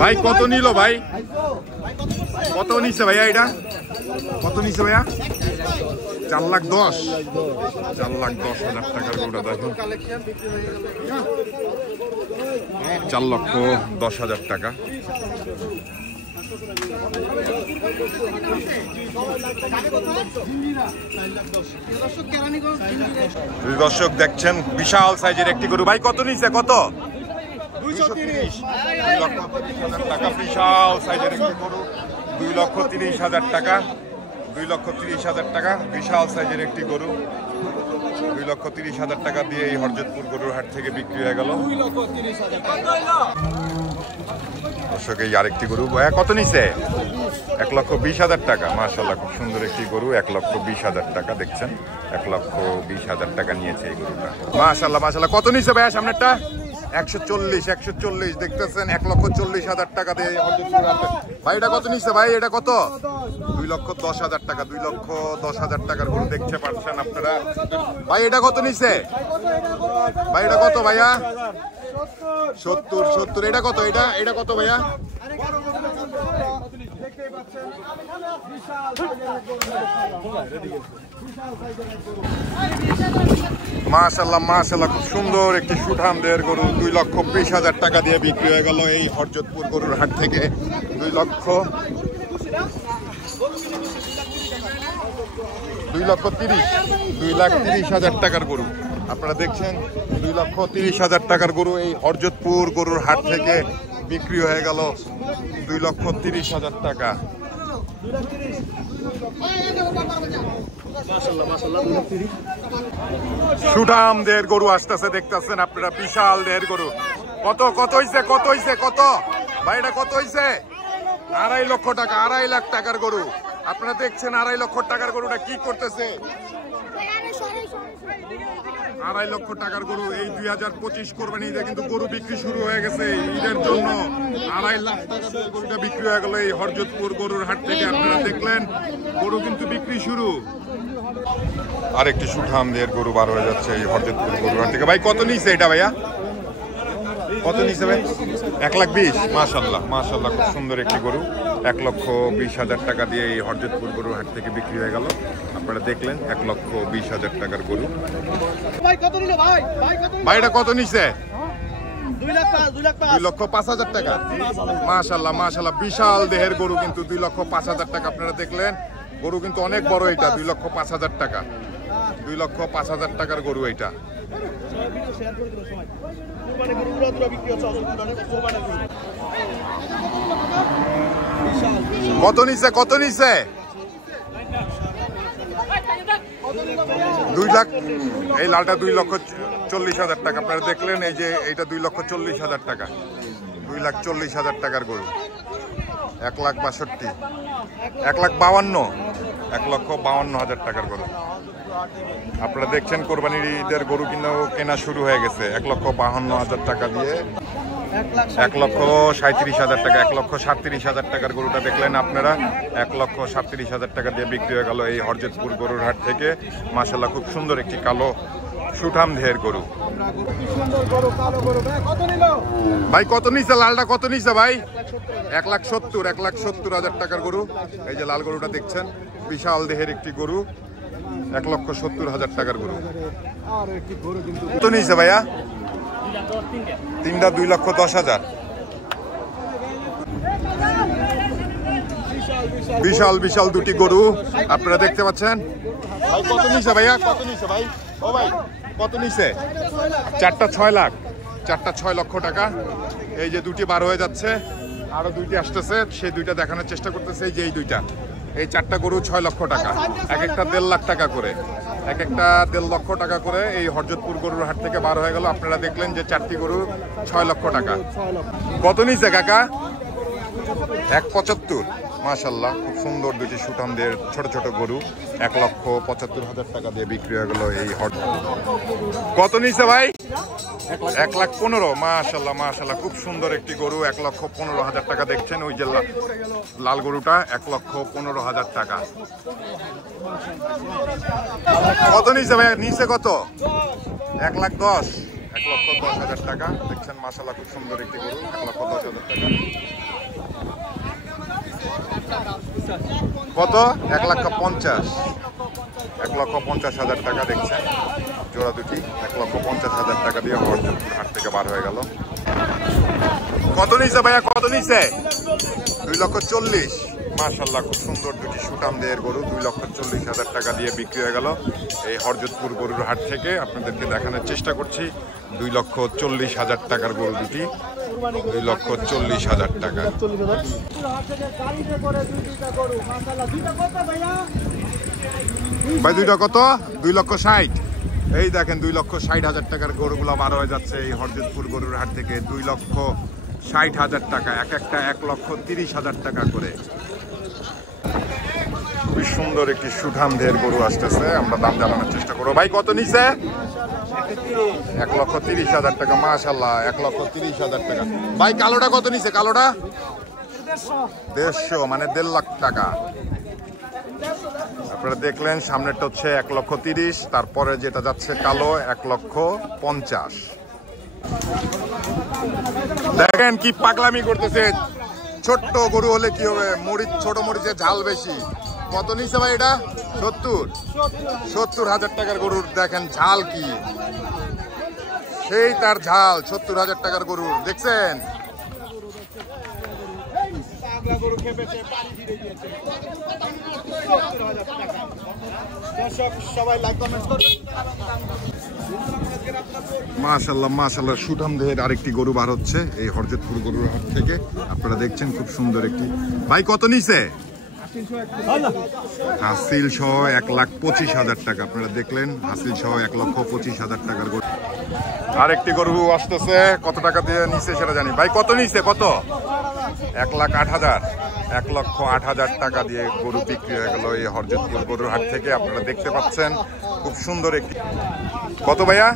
ভাই কত নিল ভাই? কত নিচ্ছে ভাইয়া এটা? কত নিচ্ছে ভাইয়া? 4,10,000। 4,10,000 টাকার গরুটা দেখুন। 4,10,000 টাকা। দর্শক দেখছেন বিশাল সাইজের একটি গরু। ভাই কত নিচ্ছে? কত? 230 টাকা। বিশাল সাইজের একটি গরু, 2,30,000 টাকা। 2,30,000 টাকা। বিশাল সাইজের একটি গরু 2,30,000 টাকা দিয়ে এই হরজতপুর গরুর হাট থেকে বিক্রি হয়ে গেল। দর্শক এই আরেকটি গরু কত নিচ্ছে? 1,20,000 টাকা। মাশাআল্লাহ খুব সুন্দর একটি গরু, 1,20,000 টাকা। দেখছেন 1,20,000 টাকা নিয়েছে এই গরুটা। মাশাআল্লাহ মাশাআল্লাহ। কত নিচ্ছে ভাইয়া সামনেরটা? 140 দেখতেছেন, 1,40,000 টাকা দিয়ে ভাই। এটা কত নিচ্ছে ভাই? এটা কত? 2,10,000 টাকা। 2,10,000 টাকার গরু দেখতে পাচ্ছেন আপনারা। ভাই এটা কত নিচ্ছে ভাই? এটা কত ভাইয়া? 70। এটা কত? এটা কত ভাইয়া? মাশাআল্লাহ মাশাআল্লাহ খুব সুন্দর একটি সুঠাম দেহের গরু 2,20,000 টাকা দিয়ে বিক্রি হয়ে গেল এই হরজতপুর গরুর হাট থেকে। 2,30,000 টাকার গরু আপনারা দেখছেন। 2,30,000 টাকার গরু এই হরজতপুর গরুর হাট থেকে বিক্রি হয়ে গেল 2,30,000 টাকা। সুঠাম দেহের গরু আসতেছে দেখতেছেন আপনারা, বিশাল দেহের গরু। কত হইছে? কত ভাই? এটা কত হইছে? 2.5 লক্ষ টাকা। 2.5 লাখ টাকার গরু আপনারা দেখছেন। 2.5 লক্ষ টাকার গরুটা কি করতেছে? 2.5 লক্ষ টাকার গরু এই 2025 কোরবানি ঈদে কিন্তু গরু বিক্রি শুরু হয়ে গেছে। ঈদের জন্য 2.5 লাখ টাকা দিয়ে গরুটা বিক্রি হয়ে গেল এই হরজতপুর গরুর হাট থেকে। আপনারা দেখলেন গরু কিন্তু বিক্রি শুরু। আর একটি সুঠাম দেহের গরু বার হয়ে যাচ্ছে এই হরজতপুর গরুর হাট থেকে। ভাই কত নিচ্ছে এটা ভাইয়া? কত নিচ্ছে ভাই? 1,20,000। মাশাআল্লাহ মাশাআল্লাহ খুব সুন্দর একটি গরু 1,20,000 টাকা দিয়ে এই হরজতপুর গরুর হাট থেকে বিক্রি হয়ে গেল। আপনারা দেখলেন 1,20,000 টাকার গরু। ভাই এটা কত নিচ্ছে? 2,05,000 টাকা। মাশাআল্লাহ মাশাআল্লাহ বিশাল দেহের গরু কিন্তু 2,05,000 টাকা। আপনারা দেখলেন গরু কিন্তু অনেক বড়। এটা 2,05,000 টাকা। 2,05,000 টাকার গরু এটা। কত নিচ্ছে? 2 লাখ। এই লালটা 2,40,000 টাকা। আপনারা দেখলেন এই যে এইটা 2,40,000 টাকা। 2,40,000 টাকার গরু। 1,62,000। 1,52,000। 1,52,000 টাকার গরু। আপনারা দেখছেন কোরবানির ঈদের গরু কিন্তু কেনা শুরু হয়ে গেছে 1,52,000 টাকা দিয়ে। 1,37,000 টাকা। 1,37,000 টাকার গরুটা দেখলেন আপনারা। 1,37,000 টাকা দিয়ে বিক্রি হয়ে গেল এই হরজতপুর গরুর হাট থেকে। মাশাআল্লাহ খুব সুন্দর একটি কালো সুঠাম দেহের গরু। ভাই কত নিচ্ছে লালটা? কত নিচ্ছে ভাই? 1,70,000। 1,70,000 টাকার গরু। এই যে লাল গরুটা দেখছেন বিশাল দেহের একটি গরু 1,70,000 টাকার গরু। কত নিচ্ছে ভাইয়া? 3টা 2,10,000। বিশাল বিশাল দুটি গরু আপনারা দেখতে পাচ্ছেন। ভাই কত নিচ্ছে ভাইয়া? কত নিচ্ছে ভাই? ও ভাই কত নিচ্ছে? 4টা 6 লাখ। 4টা 6 লক্ষ টাকা। এই যে দুটি বার হয়ে যাচ্ছে, আরো দুইটি আসতেছে, সেই দুইটা দেখানোর চেষ্টা করতেছে। এই যে এই দুইটা, এই 4টা গরু 6 লক্ষ টাকা। এক একটা 1.5 লাখ টাকা করে। এক একটা 1.5 লক্ষ টাকা করে এই হরজতপুর গরুর হাট থেকে বার হয়ে গেল। আপনারা দেখলেন যে 4টি গরু 6 লক্ষ টাকা। কত নিচ্ছে কাকা? 1,75,000। মাশাআল্লাহ খুব সুন্দর দুটি সুঠামদের ছোট ছোট গরু 1,75,000 টাকা দিয়ে বিক্রি হয়ে গেল এই হট। কত নিচ্ছে ভাই? 1,15,000। মাশাআল্লাহ মাশাআল্লাহ খুব সুন্দর একটি গরু 1,15,000 টাকা। দেখছেন ওই যে লাল গরুটা 1,15,000 টাকা। কত নিচ্ছে ভাই? নিচ্ছে কত? 1,10,000। 1,10,000 টাকা দেখছেন, মাশাআল্লাহ খুব সুন্দর একটি গরু, 1,10,000 টাকা। কত? 1,50,000, 1,50,000 টাকা দেখছেন জোড়া দুটি, 1,50,000 টাকা দিয়ে হরজতপুর হাট থেকে বার হয়ে গেল। কত নিছে ভাইয়া, কত নিছে? 2,40,000। মাশাআল্লাহ খুব সুন্দর দুটি সুঠামদের গরু 2,40,000 টাকা দিয়ে বিক্রি হয়ে গেল এই হরজতপুর গরুর হাট থেকে। আপনাদেরকে দেখানোর চেষ্টা করছি 2,40,000 টাকার গরু দুটি, 2,40,000 টাকা। ভাই দুইটা কত? 2,60,000। এই দেখেন 2,60,000 টাকার গরুগুলো বার হয়ে যাচ্ছে এই হরজতপুর গরুর হাট থেকে। 2,60,000 টাকা, এক একটা 1,30,000 টাকা করে। খুবই সুন্দর একটি সুঠামদের গরু আসতেছে, আমরা দাম জানানোর চেষ্টা করবো। ভাই কত নিছে? 1,30,000 টাকা। মাশাআল্লাহ 1,30,000 টাকা। ভাই কালোটা কত নিছে? কালোটা 1,50,000, মানে 1.5 লাখ টাকা। আপনারা দেখলেন সামনেরটা হচ্ছে 1,30,000, তারপরে যেটা যাচ্ছে কালো 1,50,000। দেখেন কি পাগলামি করতেছে। ছোট্ট গরু হলে কি হবে, মরিচ ছোট মরিচের ঝাল বেশি। কত নিছে ভাই এটা? 70,000 টাকার গরুর দেখেন ঝাল কি, সেই তার ঝাল 70,000 টাকার গরুর। দেখছেন মাশাআল্লাহ মাশাআল্লাহ সুঠাম দেহের আরেকটি গরু বার হচ্ছে এই হরজতপুর গরুর হাট থেকে। আপনারা দেখছেন খুব সুন্দর একটি। ভাই কত নিছে? হাসিল সহ 1,25,000 টাকা। আপনারা দেখলেন হাসিল সহ 1,25,000 টাকার গরু। আরেকটি গরু আসতেছে, কত টাকা দিয়ে নিছে সেটা জানি। ভাই কত নিছে? কত? 1,08,000, 1,08,000 টাকা দিয়ে গরু বিক্রি হয়ে গেল এই হরজতপুর গরুর হাট থেকে। আপনারা দেখতে পাচ্ছেন খুব সুন্দর একটি। কত ভাইয়া?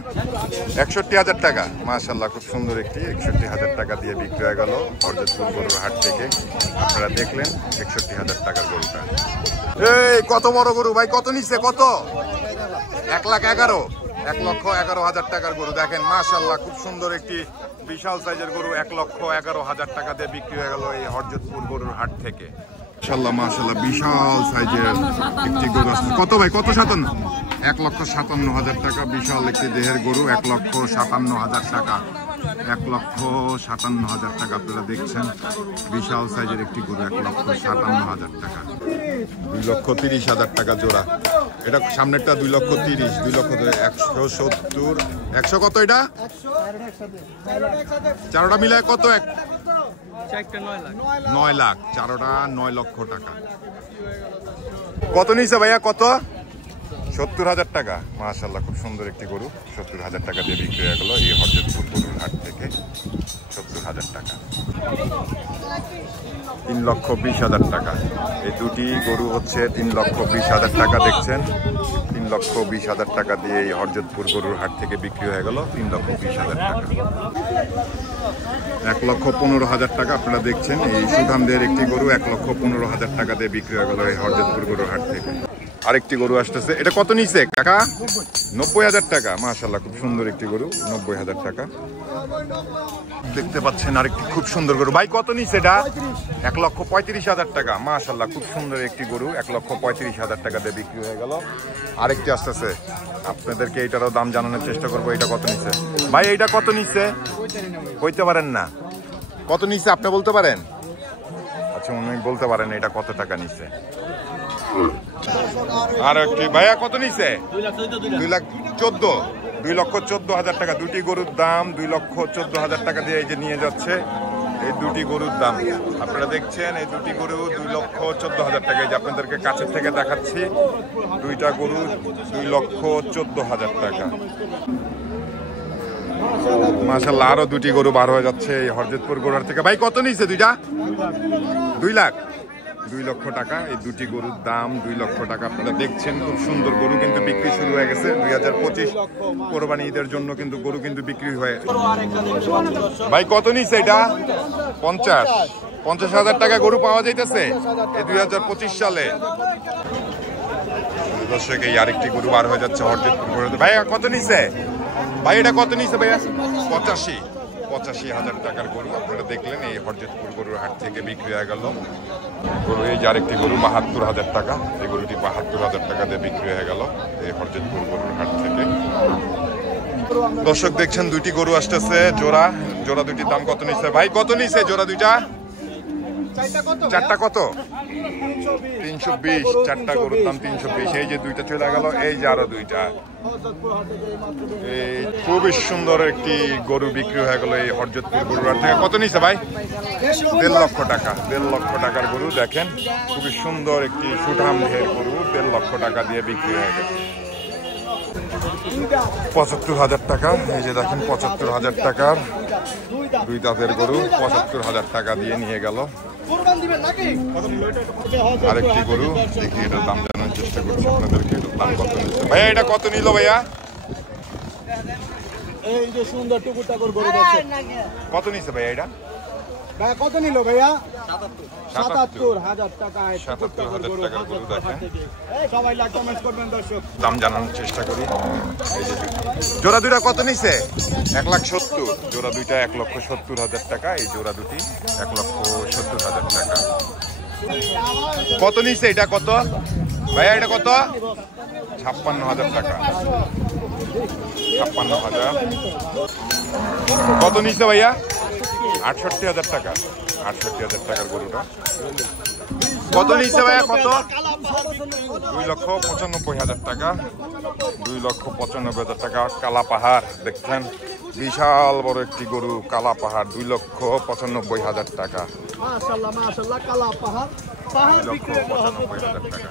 61,000 টাকা। মাশাআল্লাহ খুব সুন্দর একটি 61,000 টাকা দিয়ে বিক্রি হয়ে গেল হরজতপুর গরুর হাট থেকে। আপনারা দেখলেন 61,000 টাকার গরুটা। এই কত বড় গরু ভাই, কত নিচ্ছে? কত? 1,11,000, 1,11,000 টাকার গরু। দেখেন মাশাআল্লাহ খুব সুন্দর একটি বিশাল সাইজের গরু 1,11,000 টাকা দিয়ে বিক্রি হয়ে গেল এই হরজতপুর গরুর হাট থেকে। মাশাআল্লাহ মাশাআল্লাহ বিশাল সাইজের একটি গরু আসছে। কত ভাই? কত? 57, 1,57,000 টাকা। বিশাল একটি দেহের গরু 1,57,000 টাকা, 1,57,000 টাকা। আপনারা দেখছেন বিশাল সাইজের একটি গরু 1,57,000 টাকা। 2,30,000 টাকা জোড়া। এটা সামনেরটা 2,30,000, 2,170, 100 কত এটা? চারোটা মিলায় কত? 9 লাখ। চারোটা 9 লক্ষ টাকা। কত নিছে ভাইয়া? কত? 70,000 টাকা। মাশাআল্লাহ খুব সুন্দর একটি গরু 70,000 টাকা দিয়ে বিক্রি হয়ে গেল এই হরজতপুর গরুর হাট থেকে। 70,000 টাকা। 3,20,000 টাকা। এই দুটি গরু হচ্ছে 3,20,000 টাকা। দেখছেন 3,20,000 টাকা দিয়ে এই হরজতপুর গরুর হাট থেকে বিক্রি হয়ে গেল 3,20,000 টাকা। 1,15,000 টাকা। আপনারা দেখছেন এই সুধামদের একটি গরু 1,15,000 টাকা দিয়ে বিক্রি হয়ে গেল এই হরজতপুর গরুর হাট থেকে। আরেকটি গরু আসতেছে, এটা কত নিছে কাকা? 90,000 টাকা। মাশাআল্লাহ খুব সুন্দর একটি গরু 90,000 টাকা। দেখতে পাচ্ছেন আরেকটি খুব সুন্দর গরু। ভাই কত নিছে এটা? 1,35,000 টাকা। মাশাআল্লাহ খুব সুন্দর একটি গরু 1,35,000 টাকা দিয়ে বিক্রি হয়ে গেল। আরেকটি আসতেছে, আপনাদেরকে এইটারও দাম জানানোর চেষ্টা করবো। এটা কত নিছে ভাই? এইটা কত নিছে? বলতে পারেন না? কত নিছে আপনি বলতে পারেন? আচ্ছা উনি বলতে পারেন এটা কত টাকা নিছে। আর একটি ভাইয়া কত নিছে? 2,14,000, 2,14,000 টাকা। দুটি গরুর দাম 2,14,000 টাকা দিয়ে এই যে নিয়ে যাচ্ছে এই দুটি গরুর দাম। আপনারা দেখছেন এই দুটি গরু 2,14,000 টাকা। এই যে আপনাদেরকে কাছের থেকে দেখাচ্ছি, দুইটা গরু 2,14,000 টাকা। মাশাআল্লাহ আরো দুটি গরু বার হয়ে যাচ্ছে এই হরজতপুর গরুর থেকে। ভাই কত নিছে দুইটা? 2 লাখ, 2 লক্ষ টাকা। এই দুটি গরুর দাম 2 লক্ষ টাকা। আপনারা দেখছেন খুব সুন্দর গরু কিন্তু বিক্রি শুরু হয়ে গেছে। 2025 কোরবানি ঈদের জন্য কিন্তু গরু কিন্তু বিক্রি হয়ে। ভাই কত নিছে এটা? 50,000 টাকা গরু পাওয়া যাইতেছে এই 2025 সালে। দর্শক এই আরেকটি গরু বার হয়ে যাচ্ছে হরজতপুর গরু। ভাই কত নিছে? ভাই এটা কত নিচ্ছে ভাইয়া? 85,000 টাকার গরু আপনারা দেখলেন এই হরজতপুর গরুর হাট থেকে বিক্রি হয়ে গেল গরু। এই যে আরেকটি গরু 72,000 টাকা, এই গরুটি 72,000 টাকা দিয়ে বিক্রি হয়ে গেল এই হরজতপুর গরুর হাট থেকে। দর্শক দেখছেন দুইটি গরু আসতেছে জোড়া, জোড়া দুইটির দাম কত নিচ্ছে ভাই? কত নিচ্ছে জোড়া দুইটা? চারটা কত? 320। চারটা গরুর দাম 320। এই যে দুইটা চলে গেল, এই যে আরো দুইটা। এই খুবই সুন্দর একটি গরু বিক্রি হয়ে গেল এই হরজতপুর গরুর হাট থেকে। কত নিচ্ছে ভাই? 1.5 লক্ষ টাকা। 1.5 লক্ষ টাকার গরু দেখেন, খুবই সুন্দর একটি সুঠাম দেহের গরু 1.5 লক্ষ টাকা দিয়ে বিক্রি হয়ে গেছে। 75,000 টাকা। এই যে দেখেন 75,000 টাকার দুই দাঁতের গরু 75,000 টাকা দিয়ে নিয়ে গেল। আরেকটি গরু দেখি, এটার দাম জানার চেষ্টা করছি আপনাদেরকে। এটার দাম কত নিচ্ছে ভাইয়া? এটা কত নিল ভাইয়া? এই যে সুন্দর টুকুটাকর গরু কত নিচ্ছে ভাইয়া এটা? কত নিল ভাইয়া? 77,000 টাকা। 77,000 টাকার গরু দেখেন। সবাই লাইক কমেন্ট করবেন দর্শক। দাম জানানোর চেষ্টা করি। এই যে জোড়া দুইটা কত নিচ্ছে? 1,70,000। জোড়া দুইটা 1,70,000 টাকা। এই জোড়া দুটি 1,70,000 টাকা। কত নিচ্ছে এটা? কত ভাইয়া এটা কত? 56,000 টাকা। 56,000। কত নিচ্ছে ভাইয়া? 68,000 টাকা। 68,000 টাকার গরুটা। কত নিচ্ছে ভাইয়া? কত? 2,95,000 টাকা। 2,95,000 টাকা। কালা পাহাড় দেখছেন, বিশাল বড় একটি গরু কালা পাহাড়। 2,95,000 টাকা। মাশাআল্লাহ মাশাআল্লাহ, কালা পাহাড়। 2,95,000 টাকা।